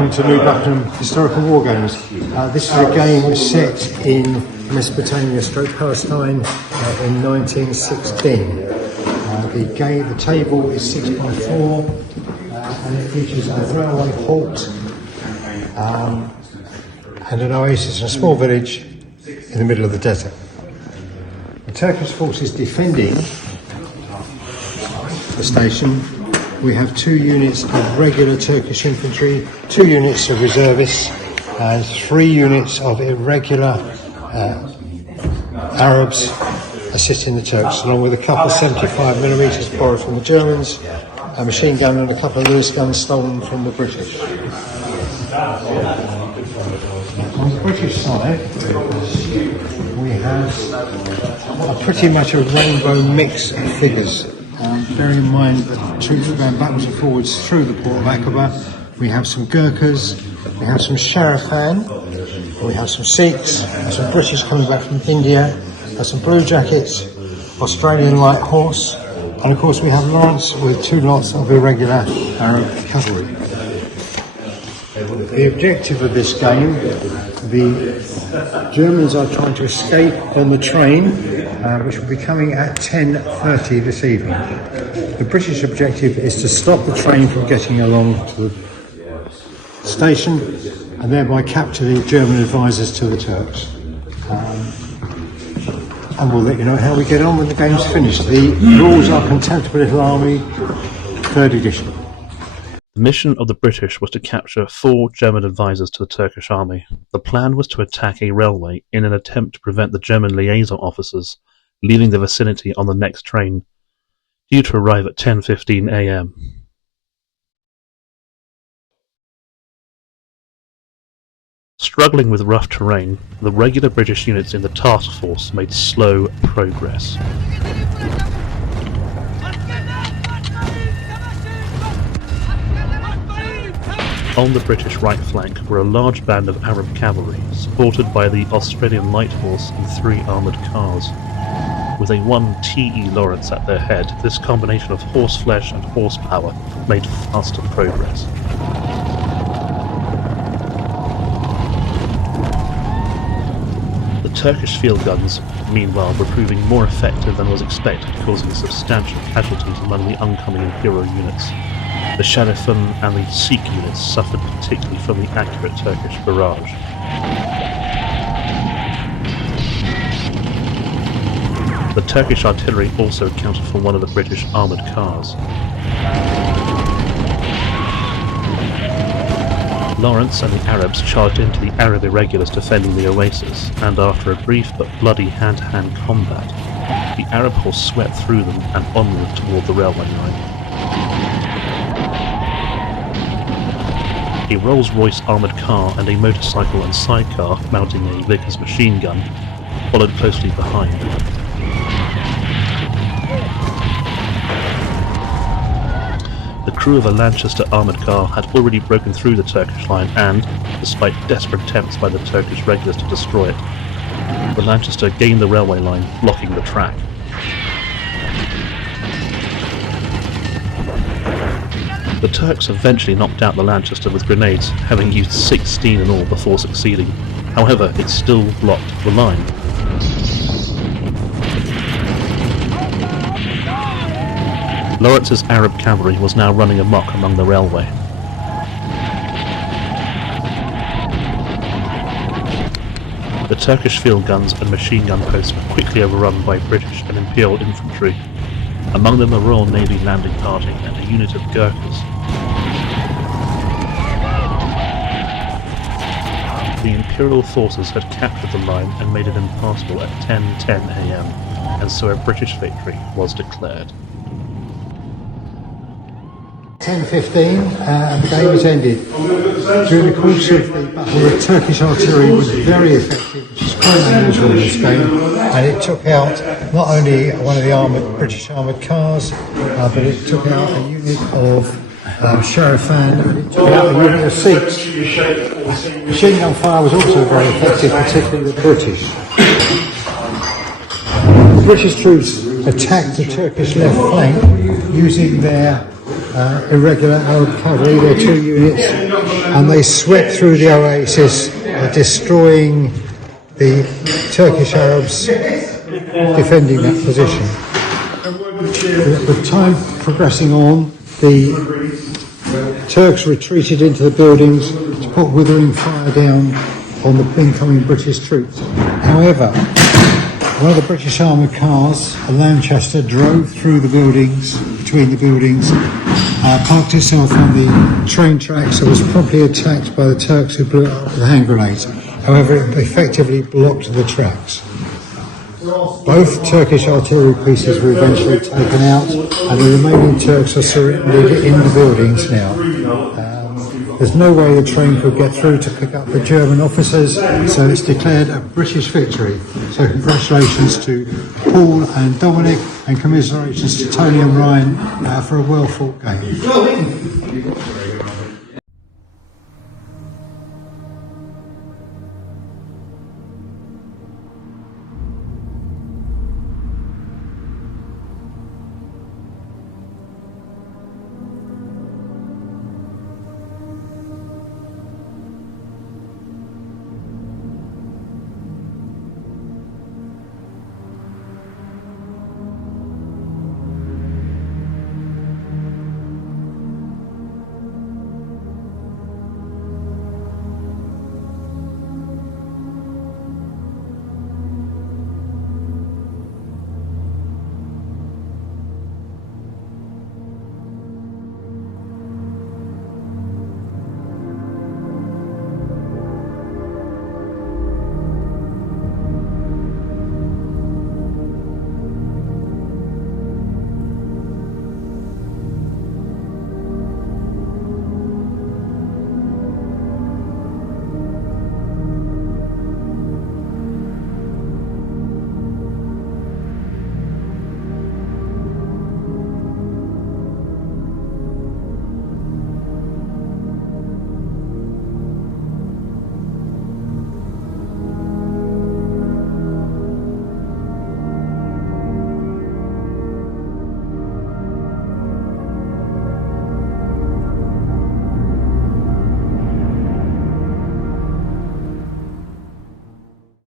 welcome to New Buckenham Historical War Games. This is a game set in Mesopotamia / Palestine in 1916. The table is 6x4 and it features a railway halt and an oasis in a small village in the middle of the desert. The Turkish forces defending the station. We have 2 units of regular Turkish infantry, 2 units of reservists, and 3 units of irregular Arabs assisting the Turks, along with a couple of 75mm borrowed from the Germans, a machine gun and a couple of Lewis guns stolen from the British. On the British side, we have pretty much a rainbow mix of figures. Bear in mind that troops are going backwards and forwards through the port of Aqaba. We have some Gurkhas, we have some Sharifan, we have some Sikhs, some British coming back from India, some Blue Jackets, Australian light horse, and of course we have Lawrence with 2 lots of irregular Arab cavalry. The objective of this game, the Germans are trying to escape on the train, which will be coming at 10:30 this evening. The British objective is to stop the train from getting along to the station and thereby capture the German advisors to the Turks. And we'll let you know how we get on when the game's finished. The rules are Contemptible Little Army, 3rd edition. The mission of the British was to capture 4 German advisors to the Turkish army. The plan was to attack a railway in an attempt to prevent the German liaison officers leaving the vicinity on the next train, due to arrive at 10:15 a.m. Struggling with rough terrain, the regular British units in the task force made slow progress. On the British right flank were a large band of Arab cavalry, supported by the Australian light horse and 3 armoured cars. With a 1 T.E.Lawrence at their head, this combination of horseflesh and horsepower made faster progress. The Turkish field guns, meanwhile, were proving more effective than was expected, causing substantial casualties among the oncoming Imperial units. The Sharifan and the Sikh units suffered particularly from the accurate Turkish barrage. The Turkish artillery also accounted for one of the British armoured cars. Lawrence and the Arabs charged into the Arab irregulars defending the oasis, and after a brief but bloody hand-to-hand combat, the Arab horse swept through them and onward toward the railway line. A Rolls-Royce armoured car and a motorcycle and sidecar mounting a Vickers machine gun followed closely behind. The crew of a Lanchester armoured car had already broken through the Turkish line and, despite desperate attempts by the Turkish regulars to destroy it, the Lanchester gained the railway line, blocking the track. The Turks eventually knocked out the Lanchester with grenades, having used 16 in all before succeeding. However, it still blocked the line. Lawrence's Arab cavalry was now running amok among the railway. The Turkish field guns and machine gun posts were quickly overrun by British and Imperial infantry, among them a Royal Navy landing party and a unit of Gurkhas. The Imperial forces had captured the line and made it impassable at 10:10 a.m, and so a British victory was declared. 10:15 and the game is ended. During the course of the battle, the Turkish artillery was very effective, which is quite unusual in this game, and it took out not only one of the British armoured cars, but it took out a unit of Sharifan, and it took out a unit of Sikhs. Machine gun fire was also very effective, particularly the British. The British troops attacked the Turkish left flank using their irregular Arab cavalry, their 2 units, and they swept through the oasis, destroying the Turkish Arabs defending that position. With time progressing on, the Turks retreated into the buildings to put withering fire down on the incoming British troops. However, one of the British armoured cars, a Lanchester, drove through the buildings, between the buildings, parked itself on the train tracks and was promptly attacked by the Turks, who blew it up with hand grenades. However, it effectively blocked the tracks. Both Turkish artillery pieces were eventually taken out, and the remaining Turks are surrendered in the buildings now. There's no way the train could get through to pick up the German officers, so it's declared a British victory. So congratulations to Paul and Dominic, and commiserations to Tony and Ryan for a well-fought game.